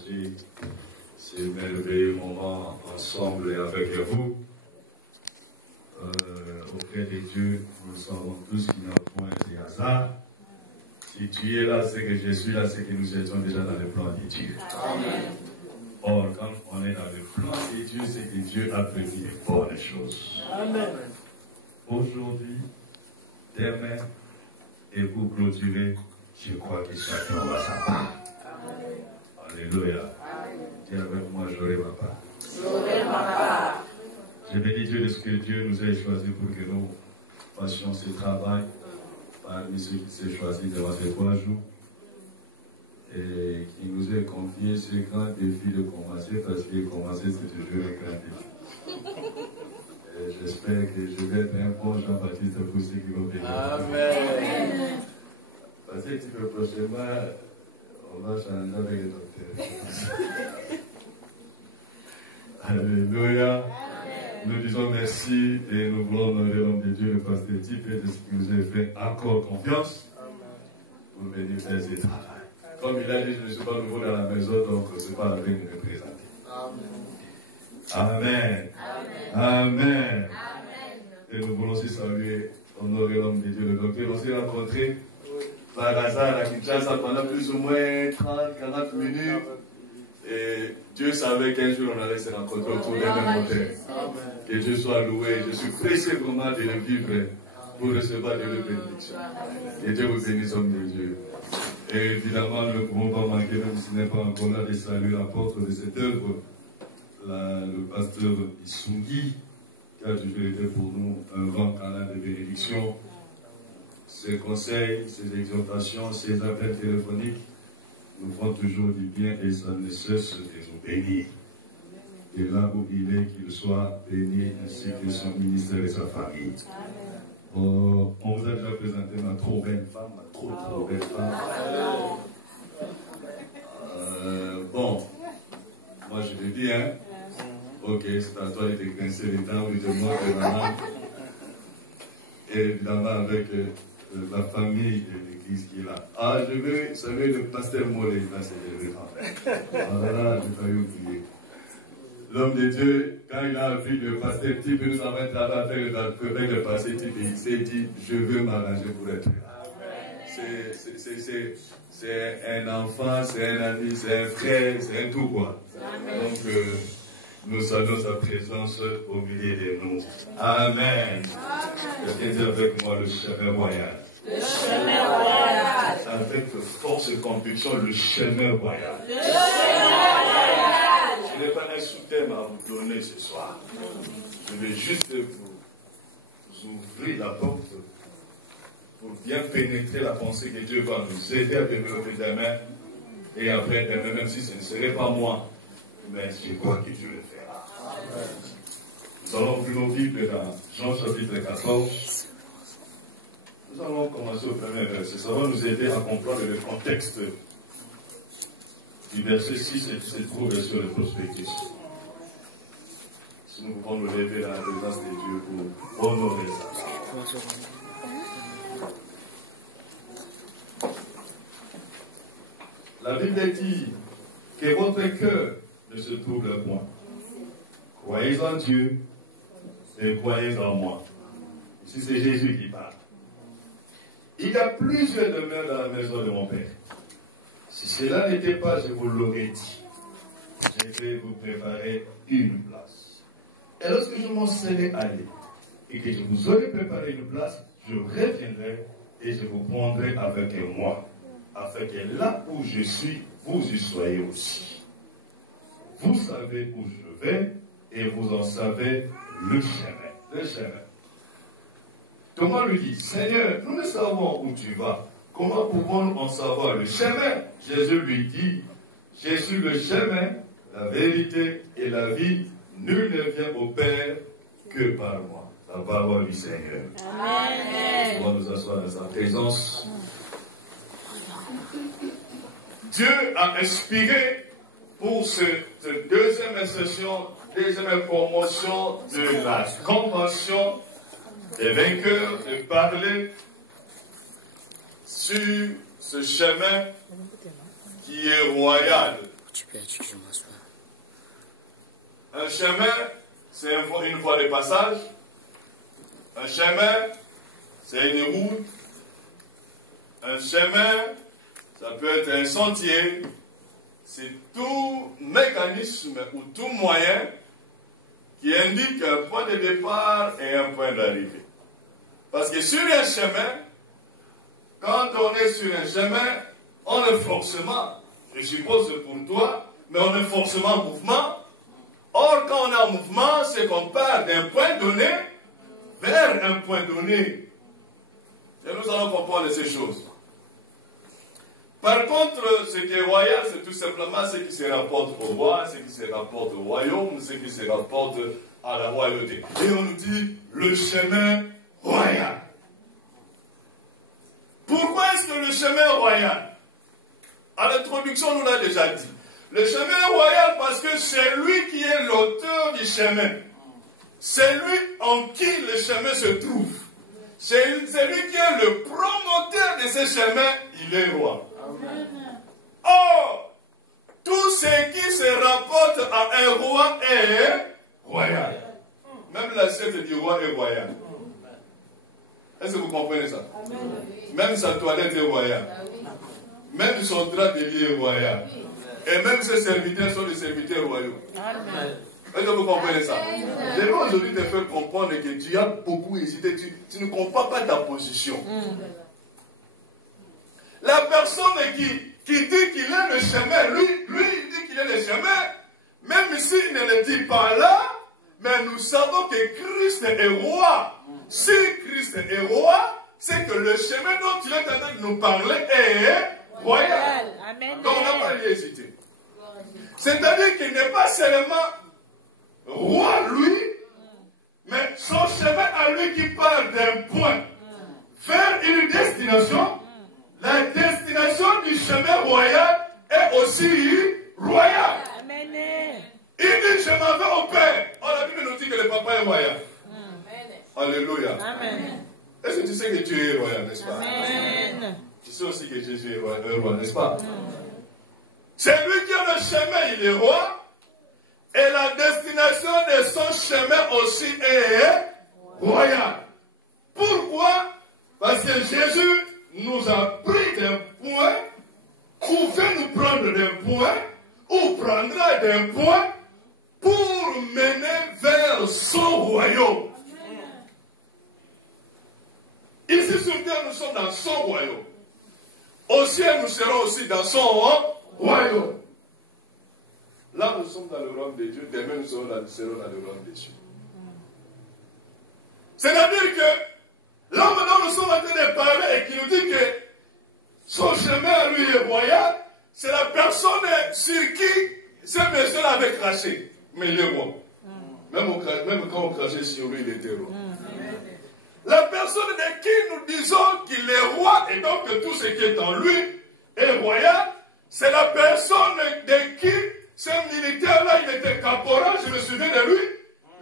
partager ces merveilleux moments ensemble et avec vous. Auprès de Dieu, nous savons tous qu'il n'y a point de hasard. Si tu es là, c'est que je suis là, c'est que nous étions déjà dans le plan de Dieu. Amen. Or, quand on est dans le plan de Dieu, c'est que Dieu a prévu les bonnes choses. Amen. Aujourd'hui, demain, et pour clôturer, je crois que chacun va sa part. Alléluia. Dis avec moi, j'aurai ma part. J'aurai ma part. Je bénis Dieu de ce que Dieu nous ait choisi pour que nous fassions ce travail parmi ceux qui s'est choisi devant ces 3 jours et qui nous ait confié ce grand défi de commencer, parce que commencer c'est toujours un grand défi. J'espère que je vais être un bon Jean-Baptiste pour ceux qui vont venir. Amen. Parce que prochainement, on va changer avec les docteurs. Alléluia. Nous disons merci et nous voulons honorer l'homme de Dieu, le pasteur Type, et de ce qu'il nous a fait encore confiance pour venir faire ce travail. Comme il a dit, je ne suis pas nouveau dans la maison, donc ce n'est pas la peine de me présenter. Amen. Amen. Amen. Et nous voulons aussi saluer, honorer l'homme de Dieu, le docteur. On s'est rencontrés par hasard à Kinshasa pendant plus ou moins 30-40 minutes. Et Dieu savait qu'un jour on allait se rencontrer autour d'un même hôtel. Que Dieu soit loué. Je suis pressé vraiment de le vivre pour recevoir de la bénédiction. Et Dieu vous bénisse, homme de Dieu. Et évidemment, nous ne pouvons pas manquer, même s'il n'est pas encore là, de saluer l'apôtre de cette œuvre, le pasteur Isungi, qui a toujours été pour nous un grand canal de bénédiction. Ses conseils, ses exhortations, ses appels téléphoniques nous font toujours du bien et ça ne cesse de nous bénir. Et là où il est, qu'il soit béni, ainsi que son ministère et sa famille. On vous a déjà présenté ma trop belle femme, ma trop belle femme. Bon, moi je le dis, hein. Ok, c'est à toi de te grincer les dents, ou de moi, de la langue. Et évidemment avec la famille de l'église qui est là. Ah, je veux saluer le pasteur Mollet, là c'est le grand. Voilà, je vais oublier. L'homme de Dieu, quand il a vu le pasteur Type, nous avons travaillé avec le pasteur Type, il s'est dit, je veux m'arranger pour être là. C'est un enfant, c'est un ami, c'est un frère, c'est un tout quoi. Donc, nous saluons sa présence au milieu de nous. Amen. Quelqu'un dit avec moi le chemin royal. Le chemin royal. Avec force et conviction, le chemin royal. Le chemin royal. Je n'ai pas un sous-thème à vous donner ce soir. Je vais juste vous ouvrir la porte pour bien pénétrer la pensée que Dieu va nous aider à développer demain. Et après demain, même si ce ne serait pas moi, mais je crois que Dieu le fera. Nous allons ouvrir nos Bibles dans Jean chapitre 14. Nous allons commencer au premier verset. Ça va nous aider à comprendre le contexte du verset 6 et se trouve sur le prospectus. Si nous pouvons nous lever dans la présence de Dieu pour honorer ça. La Bible dit que votre cœur ne se trouble point. Croyez en Dieu et croyez en moi. Ici c'est Jésus qui parle. Il y a plusieurs demeures dans la maison de mon Père. Si cela n'était pas, je vous l'aurais dit. Je vais vous préparer une place. Et lorsque je m'en serai allé et que je vous aurai préparé une place, je reviendrai et je vous prendrai avec moi, afin que là où je suis, vous y soyez aussi. Vous savez où je vais et vous en savez le chemin. Le chemin. Thomas lui dit, Seigneur, nous ne savons où tu vas. Comment pouvons-nous en savoir le chemin? Jésus lui dit, je suis le chemin, la vérité et la vie. Nul ne vient au Père que par moi. La parole du Seigneur. Amen. On va nous asseoir dans sa présence. Dieu a inspiré pour cette deuxième session, deuxième promotion de la convention des vainqueurs de parler sur ce chemin qui est royal. Un chemin, c'est une voie de passage. Un chemin, c'est une route. Un chemin, ça peut être un sentier. C'est tout mécanisme ou tout moyen qui indique un point de départ et un point d'arrivée. Parce que sur un chemin, quand on est sur un chemin, on est forcément, je suppose pour toi, mais on est forcément en mouvement. Or, quand on est en mouvement, c'est qu'on part d'un point donné vers un point donné. Et nous allons comprendre ces choses. Par contre, ce qui est royal, c'est tout simplement ce qui se rapporte au roi, ce qui se rapporte au royaume, ce qui se rapporte à la royauté. Et on nous dit le chemin royal. Pourquoi est-ce que le chemin royal? À l'introduction, on nous l'a déjà dit. Le chemin royal parce que c'est lui qui est l'auteur du chemin. C'est lui en qui le chemin se trouve. C'est lui qui est le promoteur de ce chemin, il est roi. Or, tout ce qui se rapporte à un roi est royal. Même l'assiette du roi est royale. Est-ce que vous comprenez ça? Même sa toilette est royale. Même son drap de lit est royal. Et même ses serviteurs sont des serviteurs royaux. Est-ce que vous comprenez ça? Je vais aujourd'hui te faire comprendre que tu as beaucoup hésité. Tu ne comprends pas ta position. La personne qui dit qu'il est le chemin, lui il dit qu'il est le chemin, même s'il ne le dit pas là, mais nous savons que Christ est roi. Si Christ est roi, c'est que le chemin dont tu es en train de nous parler est royal. Donc on n'a pas hésité. C'est-à-dire qu'il n'est pas seulement roi lui, mais son chemin à lui qui part d'un point vers une destination. La destination du chemin royal est aussi royale. Il dit, je m'en vais au Père. Oh, la Bible nous dit que le papa est royal. Alléluia. Est-ce que tu sais que Dieu est royal, n'est-ce pas? Amen. Tu sais aussi que Jésus est roi, n'est-ce pas? C'est lui qui a le chemin, il est roi. Et la destination de son chemin aussi est royale. Pourquoi? Parce que Jésus nous a pris d'un point, ou veut nous prendre d'un point, ou prendra d'un point, pour mener vers son royaume. Ici sur terre, nous sommes dans son royaume. Au ciel, nous serons aussi dans son royaume. Là, nous sommes dans le royaume de Dieu. Demain, nous serons dans le royaume de Dieu. C'est-à-dire que là, maintenant, nous sommes en train de parler et qui nous dit que son chemin à lui est royal. C'est la personne sur qui ce monsieur avait craché. Mais il est roi. Même quand on crachait sur lui, il était roi. La personne de qui nous disons qu'il est roi et donc que tout ce qui est en lui est royal, c'est la personne de qui ce militaire-là, il était caporal, je me souviens de lui,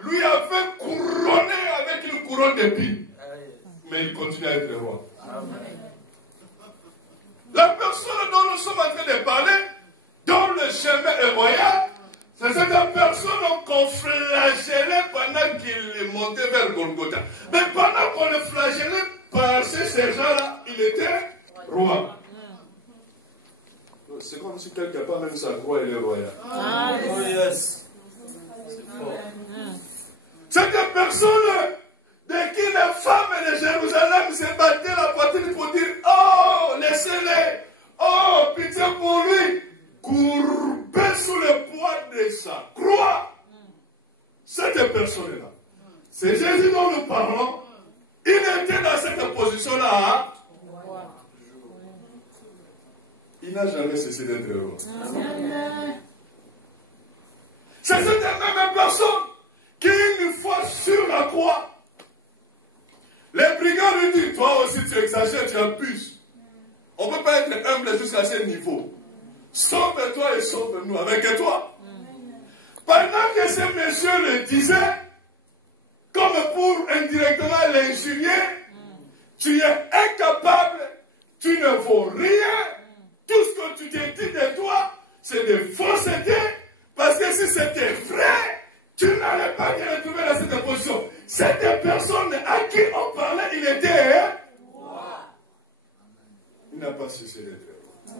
lui avait couronné avec une couronne d'épines. Mais il continue à être roi. La personne dont nous sommes en train de parler, dont le chemin est royal, c'est cette personne qu'on flagellait pendant qu'il est monté vers Golgotha. Mais pendant qu'on le flagellait par ces gens-là, il était roi. C'est comme si quelqu'un pas même sa croix, il est royal. Oh yes. Cette personne de qui les femmes de Jérusalem se battaient la poitrine pour dire, oh, laissez-les, oh, pitié pour lui, courbé sous le poids de sa croix. Cette personne-là, c'est Jésus dont nous parlons, il était dans cette position-là. Il n'a jamais cessé d'être heureux. C'est cette même personne qui, une fois sur la croix, les brigands lui disent, toi aussi tu exagères, tu abuses. On ne peut pas être humble jusqu'à ce niveau. Sauve-toi et sauve-nous avec toi. Pendant que ce monsieur le disait, comme pour indirectement l'injurier, tu es incapable, tu ne vaux rien. Tout ce que tu te dis de toi, c'est des faussetés, parce que si c'était vrai, tu n'allais pas te retrouver dans cette position. Cette personne à qui on parlait, il était roi. Il n'a pas cessé d'être roi.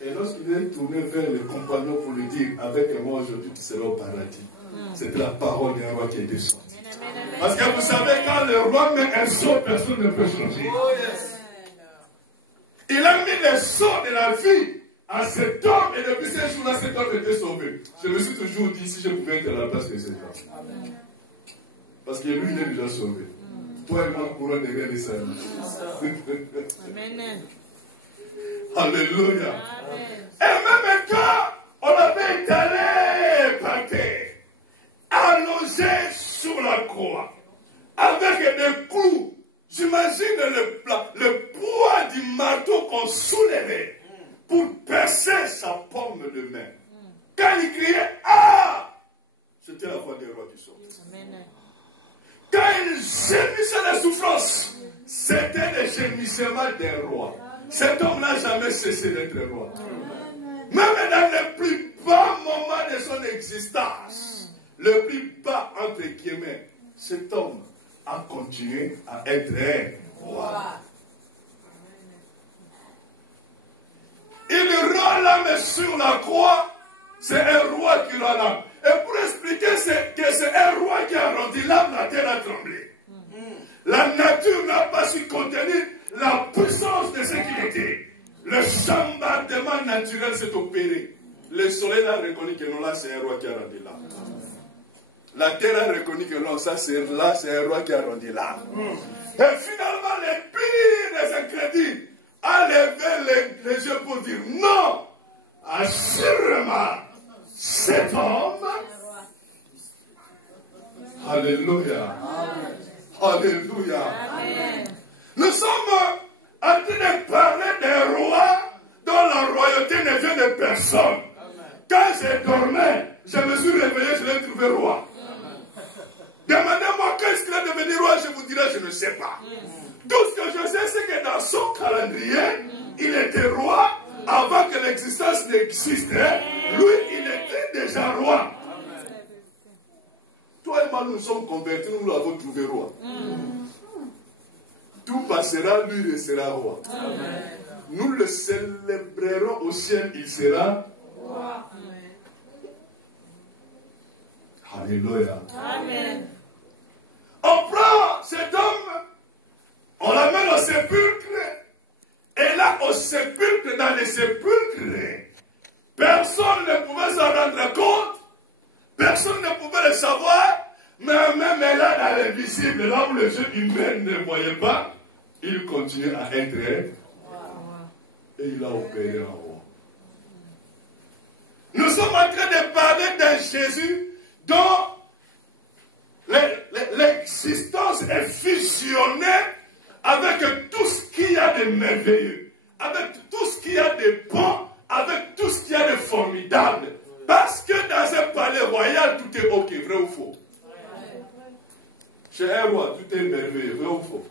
Et lorsqu'il est tourné vers les compagnons pour lui dire, avec moi aujourd'hui, tu seras au paradis. C'était la parole d'un roi qui était sortie. Parce que vous savez, quand le roi met un sceau, personne ne peut changer. Il a mis le sceau de la vie à cet homme, et depuis ce jour-là, cet homme était sauvé. Je me suis toujours dit, si je pouvais être à la place de cet homme. Parce que lui, il est déjà sauvé. Toi et moi, on pourra derrière les saluts. Amen. Alléluia. Amen. Et même quand on avait étalé par terre, allongé sur la croix, avec des clous, j'imagine le poids du marteau qu'on soulevait pour percer sa paume de main. Quand il criait, ah, c'était la voix des rois qui sortait. Quand il gémissait de souffrance, c'était le gémissement des rois. Cet homme n'a jamais cessé d'être roi. Même dans le plus bas moment de son existence, le plus bas entre guillemets, cet homme a continué à être roi. Il rend l'âme sur la croix, c'est un roi qui rend l'âme. Et pour expliquer que c'est un roi qui a rendu l'âme, la terre a tremblé. La nature n'a pas su contenir la puissance de ce qu'il était. Le chambardement naturel s'est opéré. Le soleil a reconnu que non, là c'est un roi qui a rendu l'âme. La terre a reconnu que non, ça c'est là, c'est un roi qui a rendu l'âme. Et finalement, les pires des incrédules a levé les yeux pour dire non, assurément, cet homme. Alléluia. Alléluia. Amen. Nous sommes en train de parler des rois dont la royauté ne vient de personne. Amen. Quand je dormais, je me suis réveillé, je l'ai trouvé roi. Demandez-moi qu'est-ce qu'il est devenu roi, je vous dirai, je ne sais pas. Tout ce que je sais, c'est que dans son calendrier, il était roi avant que l'existence n'existe. Lui, il était déjà roi. Toi et moi, nous sommes convertis, nous l'avons trouvé roi. Tout passera, lui restera roi. Amen. Nous le célébrerons au ciel, il sera roi. Alléluia. Amen. On prend cet homme, on l'amène au sépulcre, et là, au sépulcre, dans les sépulcres, personne ne pouvait s'en rendre compte, personne ne pouvait le savoir, mais même là, dans l'invisible, là où les yeux humains ne voyaient pas, il continue à être et il a opéré en roi. Nous sommes en train de parler d'un Jésus dont l'existence est fusionnée avec tout ce qu'il y a de merveilleux, avec tout ce qu'il y a de bon, avec tout ce qu'il y a de formidable. Parce que dans un palais royal, tout est ok, vrai ou faux? Chez un roi, tout est merveilleux, vrai ou faux?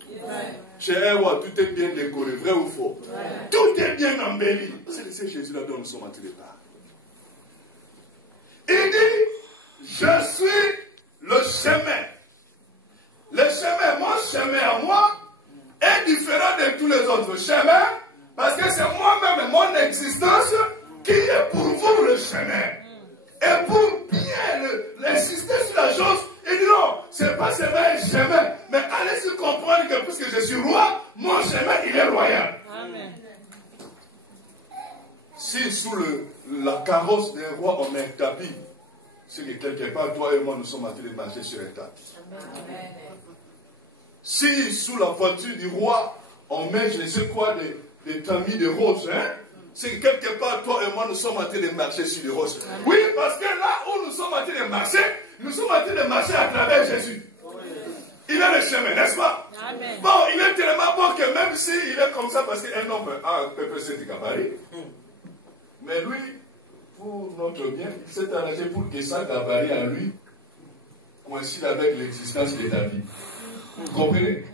Chez un roi, tout est bien décoré, vrai ou faux? Tout est bien embelli. C'est Jésus là dont nous sommes en train de parler. Il dit, je suis le chemin. Le chemin, mon chemin à moi, est différent de tous les autres chemins, parce que c'est moi-même, mon existence, qui est pour vous le chemin. Et pour bien insister sur la chose, il dit non, c'est pas seulement un chemin, mais allez-y comprendre que puisque je suis roi, mon chemin, il est royal. Amen. Si sous la carrosse d'un roi on met un tapis, c'est que quelque part, toi et moi, nous sommes en train de marcher sur un tapis. Amen. Si sous la voiture du roi, on met je ne sais quoi, des tamis de roses, hein, c'est que quelque part, toi et moi, nous sommes en train de marcher sur les roses. Amen. Oui, parce que là où nous sommes en train de marcher, nous sommes en train de marcher à travers Jésus. Il est le chemin, n'est-ce pas? Amen. Bon, il est tellement bon que même s'il est comme ça, parce qu'un homme a à peu près cette gabarit, mais lui, pour notre bien, il s'est arrangé pour que sa gabarit à lui coïncide avec l'existence de ta vie. Vous comprenez?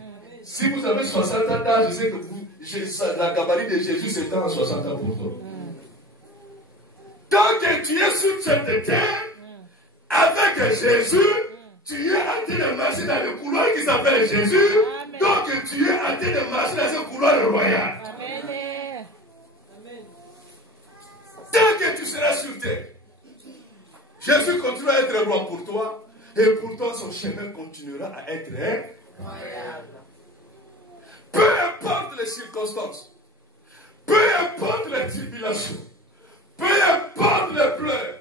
Si vous avez 60 ans d'âge, je sais que la gabarit de Jésus s'étend à 60 ans pour toi. que tu es sur cette terre, avec Jésus, tu es en train de marcher dans le couloir qui s'appelle Jésus. Amen. Donc tu es en train de marcher dans ce couloir royal. Amen. Tant que tu seras sur terre, Jésus continuera à être roi pour toi. Et pourtant son chemin continuera à être royal. Peu importe les circonstances, peu importe les tribulations, peu importe les pleurs,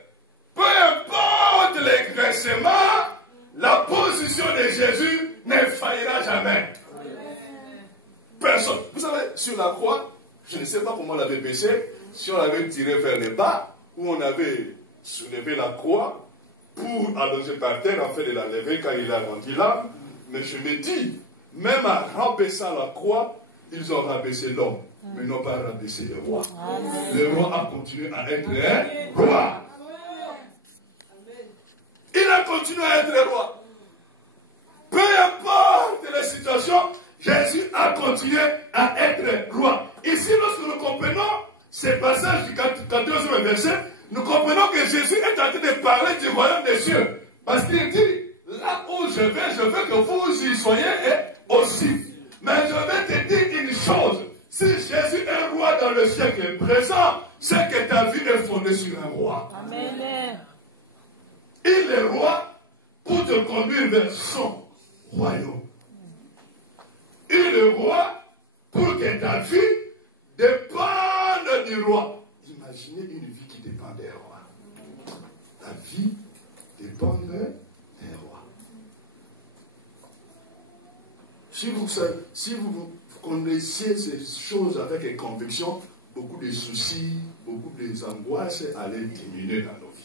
peu importe les graissements, la position de Jésus ne faillira jamais. Personne. Vous savez, sur la croix, je ne sais pas comment on l'avait baissé, si on l'avait tiré vers le bas, ou on avait soulevé la croix pour allonger par terre, en fait de la lever quand il a rendu là. Mais je me dis, même en rabaissant la croix, ils ont rabaissé l'homme, mais n'ont pas rabaissé le roi. Le roi a continué à être roi. Il a continué à être roi. Peu importe les situations, Jésus a continué à être roi. Ici, lorsque nous comprenons ce passage du 14e verset, nous comprenons que Jésus est en train de parler du royaume des cieux. Parce qu'il dit, là où je veux que vous y soyez aussi. Mais je vais te dire une chose. Si Jésus est roi dans le siècle présent, c'est que ta vie est fondée sur un roi. Amen. Il est roi pour te conduire vers son royaume. Il est roi pour que ta vie dépende du roi. Imaginez une vie qui dépend des rois. Ta vie dépend des rois. Si vous connaissiez ces choses avec une conviction, beaucoup de soucis, beaucoup d'angoisses allaient diminuer dans nos vies.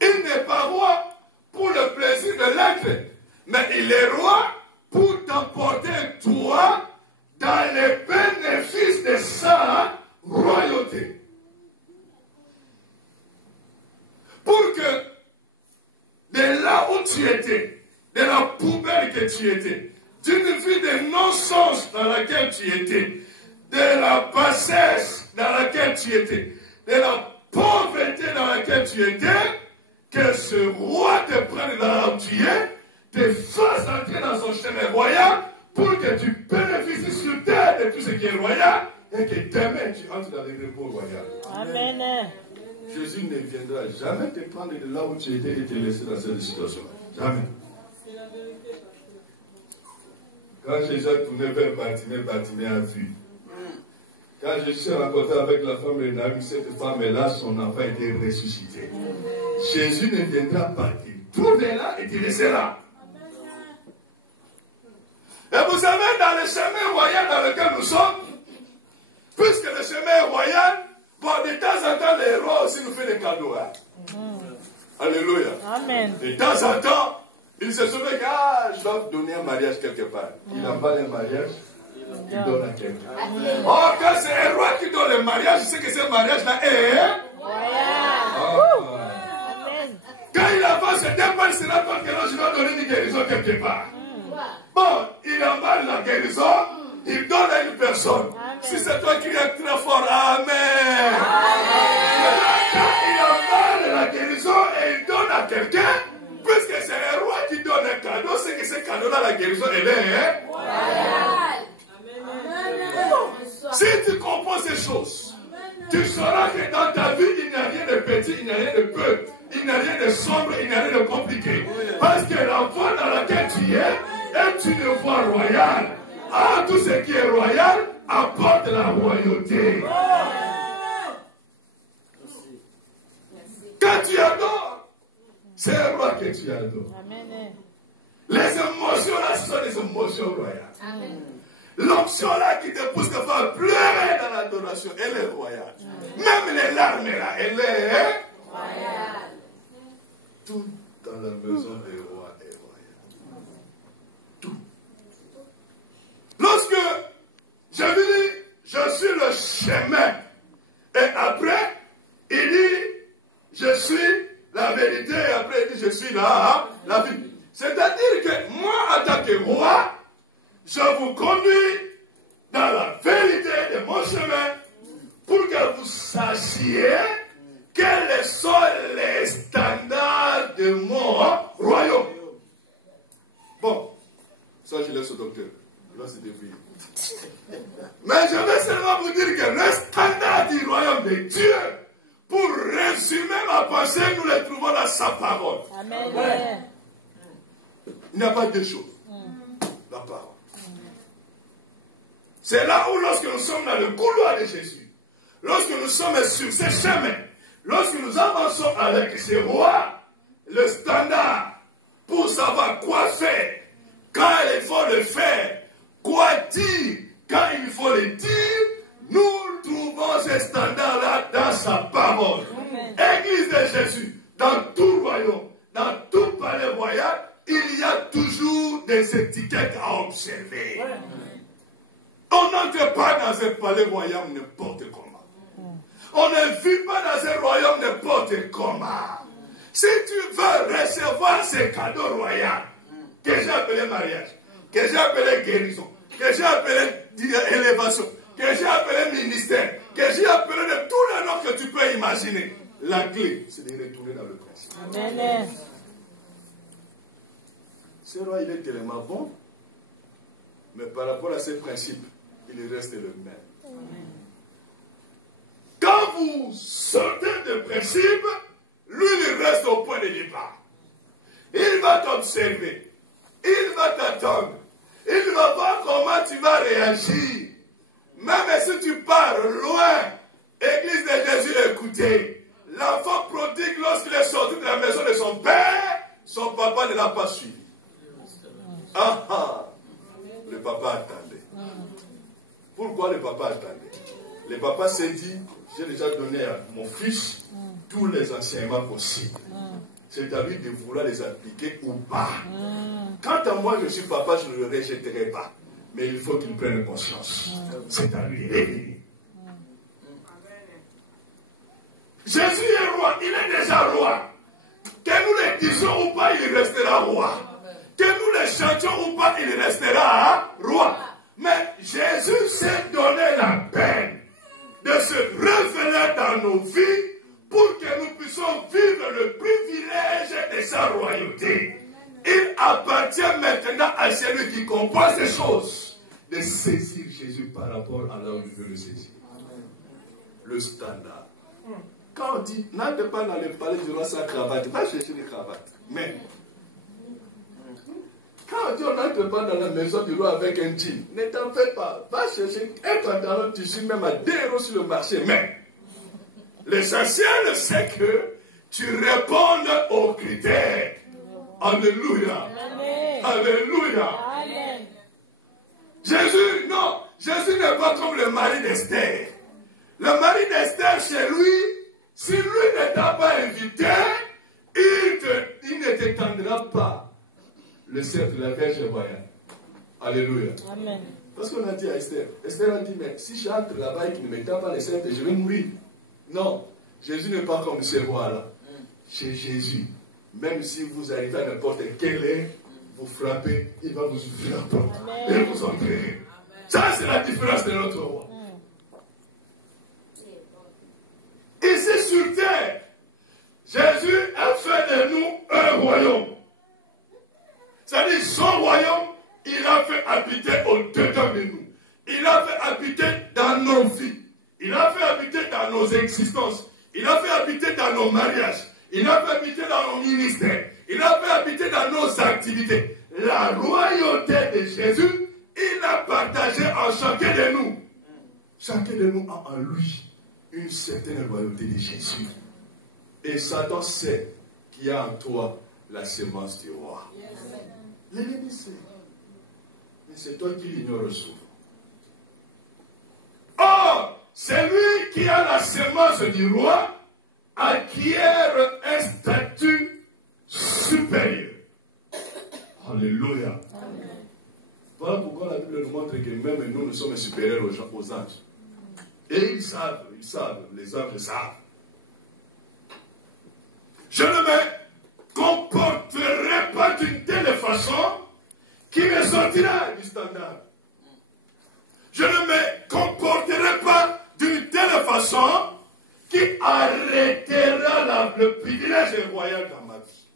Il n'est pas roi pour le plaisir de l'être, mais il est roi pour t'emporter toi dans les bénéfices de sa royauté. Pour que de là où tu étais, de la poubelle que tu étais, d'une vie de non-sens dans laquelle tu étais, de la bassesse dans laquelle tu étais, de la pauvreté dans laquelle tu étais, que ce roi te prenne dans là où tu es, te fasse entrer dans son chemin royal pour que tu bénéficies sur terre de tout ce qui est royal et que demain tu entres dans le repos royal. Amen. Jésus ne viendra jamais te prendre de là où tu étais et te laisser dans cette situation. Jamais. Quand Jésus a tourné vers Bartimée, Bartimée a vu. Quand Jésus s'est rencontré avec la femme de Naïm, cette femme-là, son enfant était ressuscité. Jésus ne viendra pas te trouver là et te laisser là. Et vous savez, dans le chemin royal dans lequel nous sommes, puisque le chemin est royal, bon, de temps en temps, les rois aussi nous font des cadeaux. Hein. Alléluia. Amen. De temps en temps, il se souvient que je dois donner un mariage quelque part. Il envoie un mariage, il donne à quelqu'un. Or, quand c'est un roi qui donne le mariage, je sais que ce mariage-là est royal. Quand il avance, c'est dépend, il se rend compte que là, je dois donner une guérison quelque part. Bon, il emballe la guérison, il donne à une personne. Amen. Si c'est toi qui es très fort, Amen. Quand il emballe la guérison et il donne à quelqu'un, puisque c'est un roi qui donne un cadeau, c'est que ce cadeau-là, la guérison, elle est royale. Si tu comprends ces choses, tu sauras que dans ta vie, il n'y a rien de petit, il n'y a rien de peu, il n'y a rien de sombre, il n'y a rien de compliqué. Parce que la voie dans laquelle tu es est une voie royale. Ah, tout ce qui est royal apporte la royauté. Quand tu adores, c'est un roi que tu adores. Les émotions là, ce sont des émotions royales. L'onction là qui te pousse à faire pleurer dans l'adoration, elle est royale. Même les larmes là, elle est royale. Tout dans la maison des rois est royal. Tout. Lorsque je lui dis, je suis le chemin, et après, il dit, je suis la vérité, et après, il dit, je suis la vie. C'est-à-dire que moi, en tant que roi, je vous conduis dans la vérité de mon chemin pour que vous sachiez quels sont les standards de mon royaume. Bon, ça je laisse au docteur. Il va se débrouiller. Mais je vais seulement vous dire que le standard du royaume de Dieu, pour résumer ma pensée, nous le trouvons dans sa parole. Amen. Ouais. Il n'y a pas deux choses. La parole. C'est là où lorsque nous sommes dans le couloir de Jésus, lorsque nous sommes sur ce chemin, lorsque nous avançons avec ce roi, le standard pour savoir quoi faire, quand il faut le faire, quoi dire, quand il faut le dire, nous trouvons ce standard-là dans sa parole. Amen. Église de Jésus, dans tout royaume, dans tout palais royal, il y a toujours des étiquettes à observer. Ouais. On n'entre pas dans un palais royal n'importe comment. On ne vit pas dans un royaume n'importe comment. Si tu veux recevoir ces cadeaux royaux, que j'ai appelé mariage, que j'ai appelé guérison, que j'ai appelé élévation, que j'ai appelé ministère, que j'ai appelé de tous les noms que tu peux imaginer, la clé, c'est de retourner dans le principe. Amen. Ce roi, il est tellement bon, mais par rapport à ces principes, il reste le même. Amen. Quand vous sortez de principe, lui, il reste au point de départ. Il va t'observer. Il va t'attendre. Il va voir comment tu vas réagir. Même si tu pars loin, Église de Jésus, écoutez. L'enfant prodigue, lorsqu'il est sorti de la maison de son père, son papa ne l'a pas suivi. Ah ah. Le papa attendait. Pourquoi le papa attendait? Le papa s'est dit, j'ai déjà donné à mon fils tous les enseignements possibles. C'est à lui de vouloir les appliquer ou pas. Quant à moi, je suis papa, je ne le rejetterai pas. Mais il faut qu'il prenne conscience. C'est à lui. Jésus est roi, il est déjà roi. Que nous le disions ou pas, il restera roi. Que nous le chantions ou pas, il restera roi. Mais Jésus s'est donné la peine de se révéler dans nos vies pour que nous puissions vivre le privilège de sa royauté. Il appartient maintenant à celui qui comprend ces choses de saisir Jésus par rapport à là où je veux le saisir. Le standard. Quand on dit, n'entre pas dans le palais du roi sans cravate, va chercher des cravates. Mais, quand on dit on n'entre pas dans la maison du roi avec un jean, ne t'en fais pas. Va chercher un pantalon tissu même à 2 € sur le marché. Mais, l'essentiel, c'est que tu répondes aux critères. Alléluia. Amen. Alléluia. Amen. Jésus, non. Jésus n'est pas comme le mari d'Esther. Le mari d'Esther, chez lui, si lui ne t'a pas invité, il ne t'étendra pas le cercle de la Vierge royale. Alléluia. Amen. Parce qu'on a dit à Esther, Esther a dit, mais si j'entre là-bas et qu'il ne m'étend pas le cercle, je vais mourir. Non, Jésus n'est pas comme ces rois-là. Chez Jésus, même si vous arrivez à n'importe quelle heure, vous frappez, il va vous ouvrir la porte. Et vous entrez. Ça, c'est la différence de notre roi. Ici sur terre, Jésus a fait de nous un royaume. C'est-à-dire son royaume, il a fait habiter au-dedans de nous. Il a fait habiter dans nos vies. Il a fait habiter dans nos existences. Il a fait habiter dans nos mariages. Il a fait habiter dans nos ministères. Il a fait habiter dans nos activités. La royauté de Jésus, il a partagé en chacun de nous. Chacun de nous a en lui une certaine royauté de Jésus. Et Satan sait qu'il y a en toi la sémence du roi. L'ennemi sait. Mais c'est toi qui l'ignores souvent. Or, celui qui a la sémence du roi acquiert un statut supérieur. Alléluia. Amen. Voilà pourquoi la Bible nous montre que même nous sommes supérieurs aux anges. Et ils savent, les anges savent. Je ne me comporterai pas d'une telle façon qui me sortira du standard. Je ne me comporterai pas d'une telle façon arrêtera le privilège royal dans ma vie.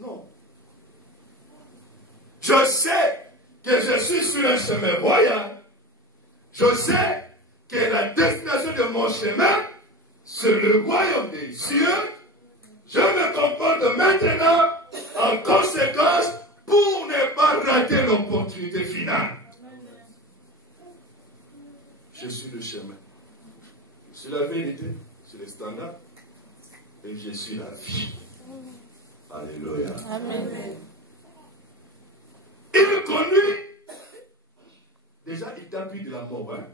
Non. Je sais que je suis sur un chemin royal. Je sais que la destination de mon chemin, c'est le royaume des cieux. Je me comporte maintenant en conséquence pour ne pas rater l'opportunité finale. Je suis le chemin. Je suis la vérité, je suis le standard et je suis la vie. Alléluia. Amen. Il me conduit. Déjà, il t'a pris de la mort. Hein?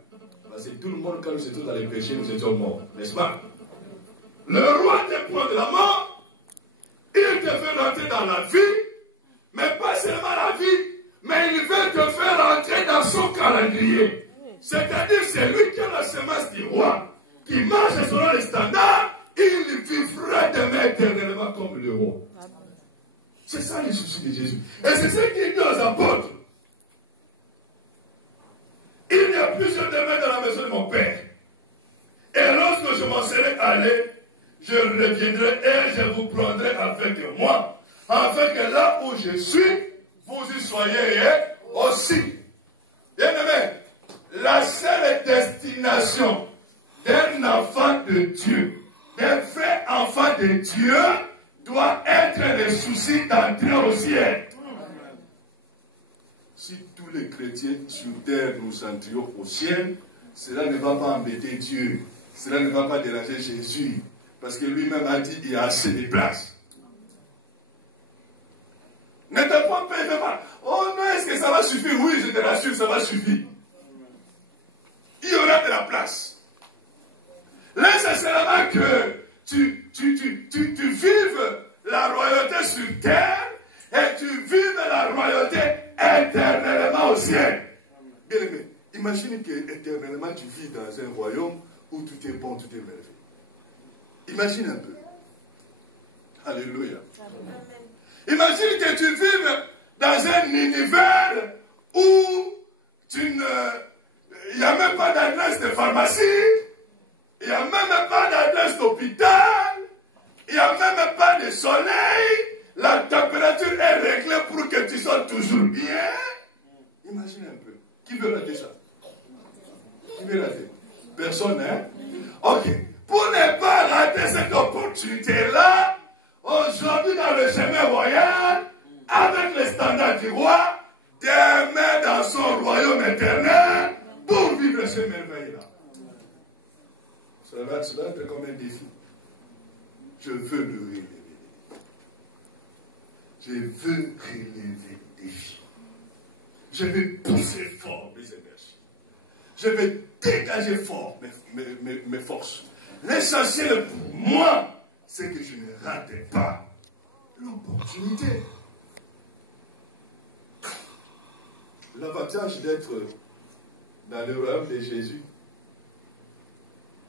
Parce que tout le monde, quand nous étions dans les péchés, nous étions morts. N'est-ce pas? Le roi te prend de la mort. Il te fait rentrer dans la vie. Mais pas seulement la vie. Mais il veut te faire rentrer dans son calendrier. C'est-à-dire, c'est lui qui a la semence du roi. Qui marche selon les standards. Il vivra demain éternellement comme le roi. C'est ça le souci de Jésus. Et c'est ce qu'il dit aux apôtres. Il n'y a plus de demain dans la maison de mon Père. Et lorsque je m'en serai allé, je reviendrai et je vous prendrai avec moi. Afin que là où je suis, vous y soyez aussi. Bien-aimé, la seule destination d'un enfant de Dieu, d'un vrai enfant de Dieu, doit être le souci d'entrer au ciel. Si tous les chrétiens sur terre nous entrions au ciel, cela ne va pas embêter Dieu. Cela ne va pas déranger Jésus. Parce que lui-même a dit qu'il y a assez de place. Ne te prends pas, ne fais pas. Oh non, est-ce que ça va suffire? Oui, je te rassure, ça va suffire. Il y aura de la place. Nécessairement que tu vives la royauté sur terre et tu vives la royauté éternellement au ciel. Bien aimé, imagine que éternellement tu vis dans un royaume où tout est bon, tout est merveilleux. Imagine un peu. Alléluia. Amen. Imagine que tu vives dans un univers où il n'y a même pas d'adresse de pharmacie, il n'y a même pas d'adresse d'hôpital, il n'y a même pas de soleil, la température est réglée pour que tu sois toujours bien. Imagine un peu. Qui veut rater ça? Qui veut rater? Personne, hein? Ok. Pour ne pas rater cette opportunité-là, aujourd'hui dans le chemin royal, avec les standards du roi, demeure dans son royaume éternel pour vivre ce merveille-là. Ça va être comme un défi. Je veux le relever. Je veux relever le défi. Je vais pousser fort mes énergies. Je vais dégager fort mes forces. L'essentiel pour moi, c'est que je ne rate pas l'opportunité. L'avantage d'être dans le royaume de Jésus,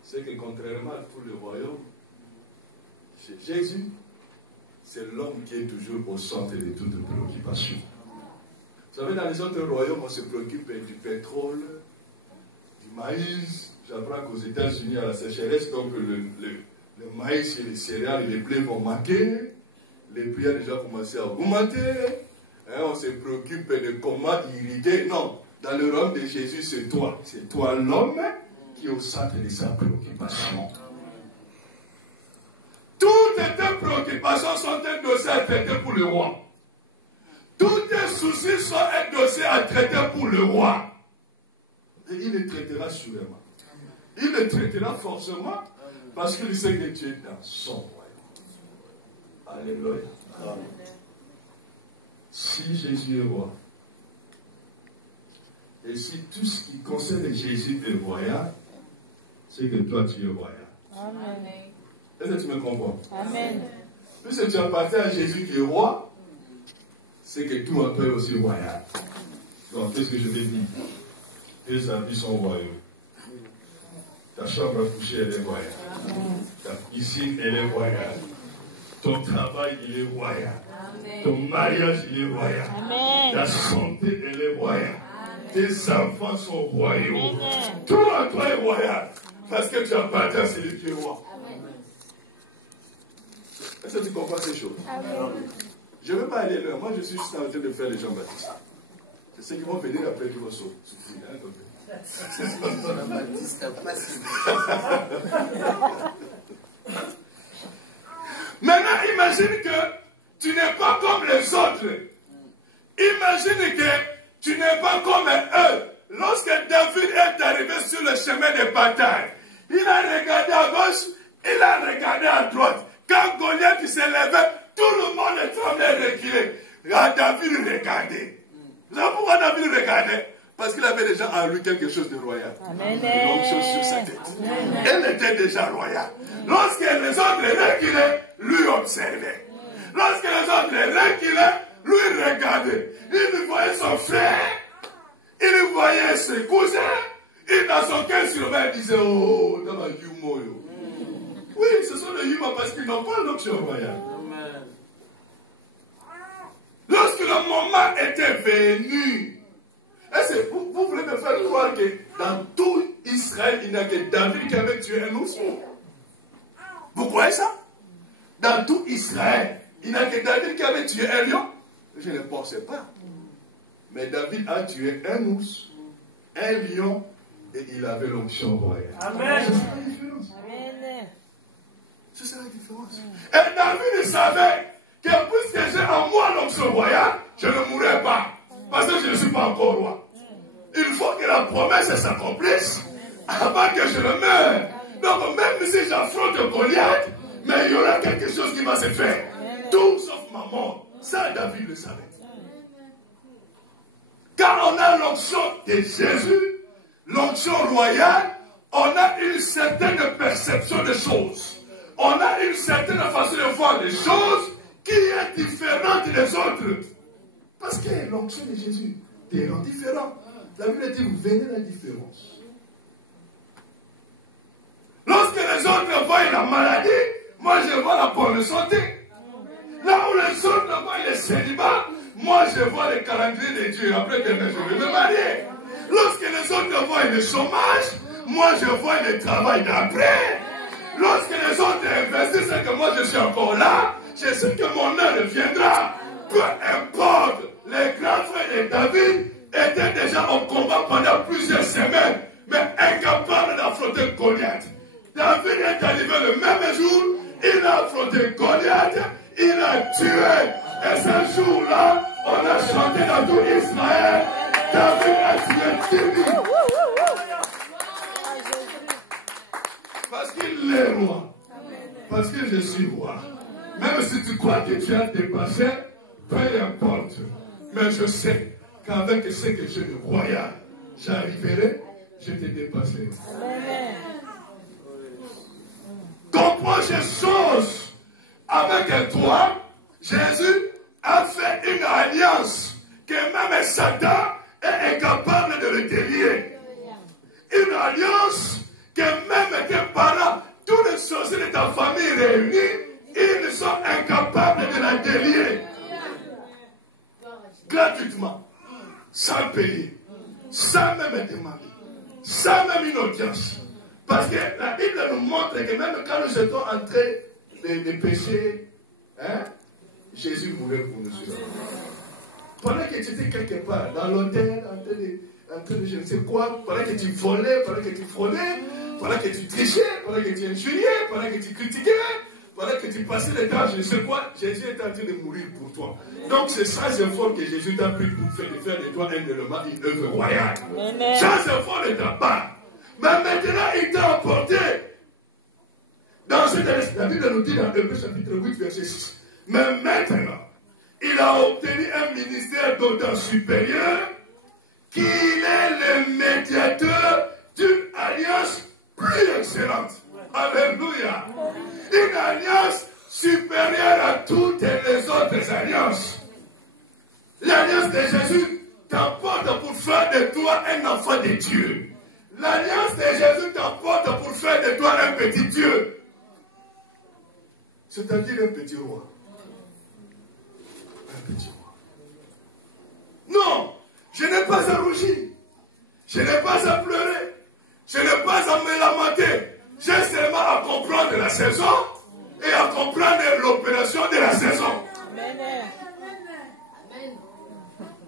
c'est que contrairement à tout le royaume, chez Jésus, c'est l'homme qui est toujours au centre de toute préoccupation. Vous savez, dans les autres royaumes, on se préoccupe du pétrole, du maïs. J'apprends qu'aux États-Unis, à la sécheresse, donc le maïs et les céréales et les blés vont manquer. Les prix ont déjà commencé à augmenter. Hein, on se préoccupe de comment irriguer. Non, dans le royaume de Jésus, c'est toi. C'est toi l'homme qui est au centre de sa préoccupation. Toutes tes préoccupations sont un dossier à traiter pour le roi. Tous tes soucis sont un dossier à traiter pour le roi. Et il les traitera sûrement. Il les traitera forcément parce qu'il sait que tu es dans son royaume. Alléluia. Amen. Si Jésus est roi, et si tout ce qui concerne Jésus est royal, c'est que toi tu es royal. Amen. Est-ce que tu me comprends? Amen. Puisque tu appartiens à Jésus qui est roi, c'est que tout en toi est aussi royal. Donc, qu'est-ce que je t'ai dit? Tes habits sont royaux. Ta chambre à coucher, elle est royale. Ta piscine, elle est royale. Ton travail, il est royal. Ton mariage, il est royal. Ta santé, elle est royale. Tes enfants sont royaux. Tout en toi est royal. Parce que tu appartiens à celui qui est roi. Est-ce que tu comprends ces choses? Amen. Je ne veux pas aller là. Moi, je suis juste en train de faire les Jean-Baptiste. C'est ceux qui vont venir après qui vont souffrir. Maintenant, imagine que tu n'es pas comme les autres. Imagine que tu n'es pas comme eux. Lorsque David est arrivé sur le chemin de bataille, il a regardé à gauche, il a regardé à droite. Quand Goliath s'est levé, tout le monde est tremblé et reculé. David regardait. Vous savez pourquoi David regardait? Parce qu'il avait déjà en lui quelque chose de royal. Amen. Une chose sur sa tête. Elle était déjà royale. Lorsque les autres reculaient, lui observait. Lorsque les autres reculaient, lui regardait. Il voyait son frère, il voyait ses cousins, et dans son cœur surveillait, il disait, oh, dans ma humour. Oui, ce sont les humains parce qu'ils n'ont pas l'option royale. Lorsque le moment était venu, vous voulez me faire croire que dans tout Israël, il n'y a que David qui avait tué un ours? Vous croyez ça? Dans tout Israël, il n'y a que David qui avait tué un lion? Je ne pensais pas. Mais David a tué un ours, un lion, et il avait l'onction royale. Amen. C'est ça la différence. Amen. C'est ça la différence. Et David savait que puisque j'ai en moi l'onction royale, je ne mourrai pas. Parce que je ne suis pas encore roi. Il faut que la promesse s'accomplisse avant que je ne meure. Donc même si j'affronte Goliath, mais il y aura quelque chose qui va se faire. Tout sauf ma mort. Ça, David le savait. Quand on a l'onction de Jésus, l'onction royale, on a une certaine perception des choses. On a une certaine façon de voir les choses qui est différente des autres. Parce que l'onction de Jésus te rend différent. La Bible dit, vous venez la différence. Lorsque les autres voient la maladie, moi je vois la bonne santé. Là où les autres voient le célibat, moi je vois le calendrier de Dieu. Après demain, je vais me marier. Lorsque les autres voient le chômage, moi je vois le travail d'après. Lorsque les autres investissent, c'est que moi je suis encore là. Je sais que mon heure viendra. Peu importe, les grands frères de David étaient déjà au combat pendant plusieurs semaines, mais incapables d'affronter Goliath. David est arrivé le même jour, il a affronté Goliath, il a tué. Et ce jour-là, on a chanté dans tout Israël. David a tué 10 000. Parce qu'il est roi. Parce que je suis roi. Même si tu crois que tu as dépassé, peu importe. Mais je sais qu'avec ce que j'ai de royal, j'arriverai, je te dépasserai. Comprends ces choses. Avec toi, Jésus a fait une alliance que même Satan est incapable de le délier. Une alliance que même tes parents, tous les sorciers de ta famille réunis, ils sont incapables de la délier. Gratuitement, sans payer, sans même demander, sans même une audience. Parce que la Bible nous montre que même quand nous étions en train de pécher, hein, Jésus mourait pour nous. Pendant que tu étais quelque part, dans l'hôtel, en train de je ne sais quoi, pendant que tu volais, pendant que tu fraudais, pendant que tu trichais, pendant que tu injuriais, pendant que tu critiquais, pendant que tu passais le temps, je ne sais quoi, Jésus est en train de mourir pour toi. Donc c'est sans effort que Jésus t'a pris pour faire de toi un élément, une œuvre royale. Sans effort de ta part. Mais maintenant, il t'a apporté. Dans cette texte, la Bible nous dit dans Hébreux chapitre 8, verset 6. Mais maintenant, il a obtenu un ministère d'autant supérieur qu'il est le médiateur d'une alliance plus excellente. Alléluia. Une alliance supérieure à toutes les autres alliances. L'alliance de Jésus t'apporte pour faire de toi un enfant de Dieu. L'alliance de Jésus t'apporte pour faire de toi un petit Dieu. C'est-à-dire un petit roi. Un petit roi. Non, je n'ai pas à rougir. Je n'ai pas à pleurer. Je n'ai pas à me lamenter. J'ai seulement à comprendre la saison et à comprendre l'opération de la saison.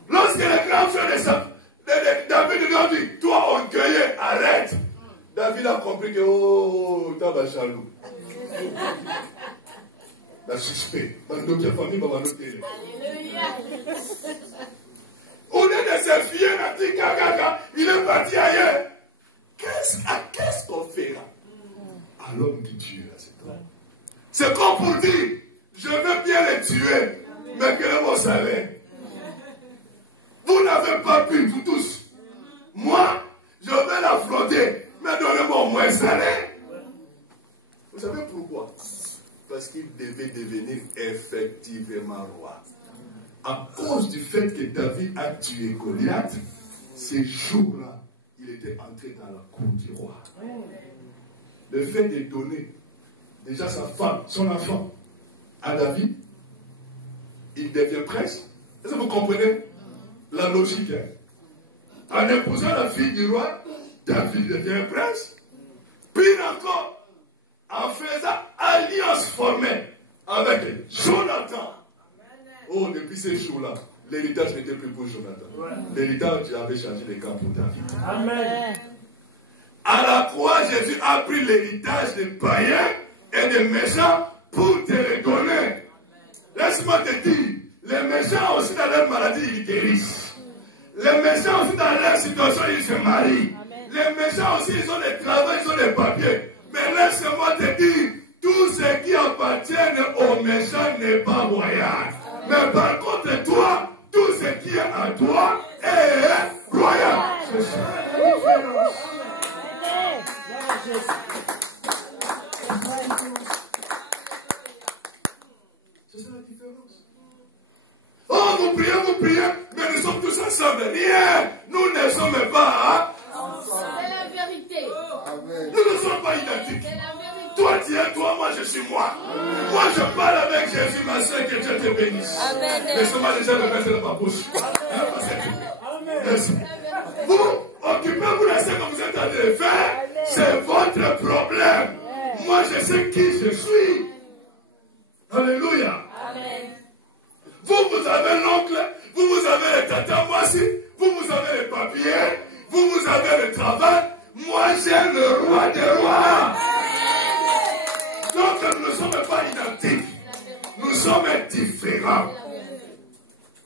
Lorsque les grands frères de David lui ont dit, toi orgueilleux, arrête. David a compris que, oh, t'as va jaloux. La suspect. Notre famille va noter. Au lieu de se fier à dit Kagaga, il est parti ailleurs. Qu'est-ce qu'on fera à l'homme qui tue à cet homme? C'est comme pour dire, je veux bien les tuer, mais quel est mon salaire? Vous n'avez pas pu, vous tous. Moi, je vais l'affronter, mais donnez-moi au moins un salaire. Vous savez pourquoi? Parce qu'il devait devenir effectivement roi. À cause du fait que David a tué Goliath, ces jours-là, il était entré dans la cour du roi. Le fait de donner déjà sa femme, son enfant, à David, il devient prince. Est-ce que vous comprenez la logique? En épousant la fille du roi, David devient prince. Puis encore, en faisant alliance formée avec Jonathan. Oh, depuis ces jours-là, l'héritage n'était plus pour Jonathan. L'héritage avait changé les camps pour David. Amen. À la croix, Jésus a pris l'héritage des païens et des méchants pour te le donner. Laisse-moi te dire, les méchants aussi dans leur maladie, ils guérissent. Les méchants aussi dans leur situation, ils se marient. Les méchants aussi, ils ont des travaux, ils ont des papiers. Mais laisse-moi te dire, tout ce qui appartient aux méchants n'est pas royal. Mais par contre, toi, tout ce qui est à toi est royal. C'est ça la différence. C'est ça la différence. Oh, vous priez, mais nous sommes tous ensemble. Rien, nous ne sommes pas ensemble. C'est la vérité. Nous ne sommes pas identiques. Toi tu es toi, moi je suis moi. Moi je parle avec Jésus, ma soeur, que Dieu te bénisse. Laisse-moi déjà le mettre dans ma bouche. Vous, occupez-vous de ce que vous êtes en train de faire. C'est votre problème. Moi je sais qui je suis. Alléluia. Vous avez l'oncle, vous avez les tatas, moi aussi. Vous avez les papiers, vous avez le travail. Moi j'ai le roi des rois. Donc nous ne sommes pas identiques. Nous sommes différents.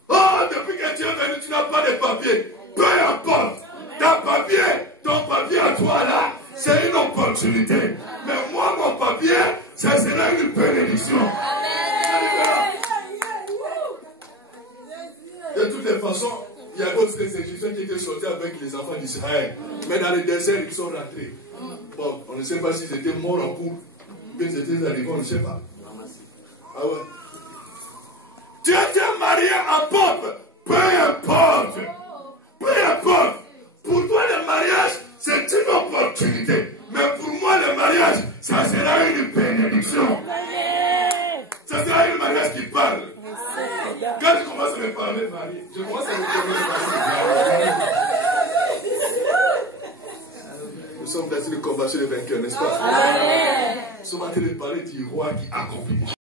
Oh, depuis que tu es venu, tu n'as pas de papier. Peu importe. Ton papier à toi là, c'est une opportunité. Mais moi, mon papier, ça sera une bénédiction. De toutes les façons, il y a d'autres Égyptiens qui étaient sortis avec les enfants d'Israël. Mais dans le désert, ils sont rentrés. Bon, on ne sait pas s'ils étaient morts en cours. Ils étaient arrivés, on ne sait pas. Ah ouais. Tu es marié à Pope. Peu importe. Peu importe. Pour toi, le mariage, c'est une opportunité. Mais pour moi, le mariage, ça sera une bénédiction. Ça sera une mariage qui parle. Quand je commence à me parler de marié, je commence à me parler. Nous sommes dans une convention de vainqueurs, n'est-ce pas? Nous sommes en train de parler du roi qui accomplit.